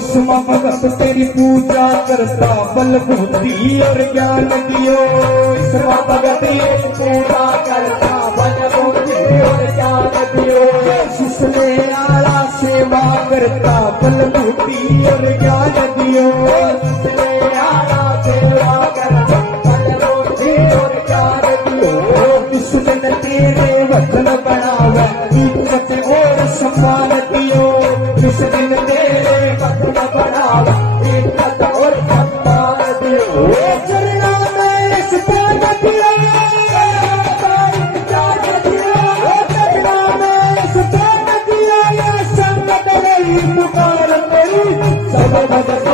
विश्व भगत तेरी पूजा करता बल बुद्धि और ज्ञान दियो। विश्व भगत तेरी पूजा करता बल बुद्धि और ज्ञान दियो। जिसने आला सेवा करता बल बुद्धि और ज्ञान दियो। जिसने आला सेवा करता बल बुद्धि और ज्ञान दियो। विश्व जन तेरे वचन बढ़ावे इज्जत और सम्मान दियो। विश्व जन तेरे वचन बढ़ावे इज्जत और सम्मान दियो। चरणों में इस त्याग दियो। चरणों में इस त्याग दियो। ये संगत रही पुकार मेरी सब भगत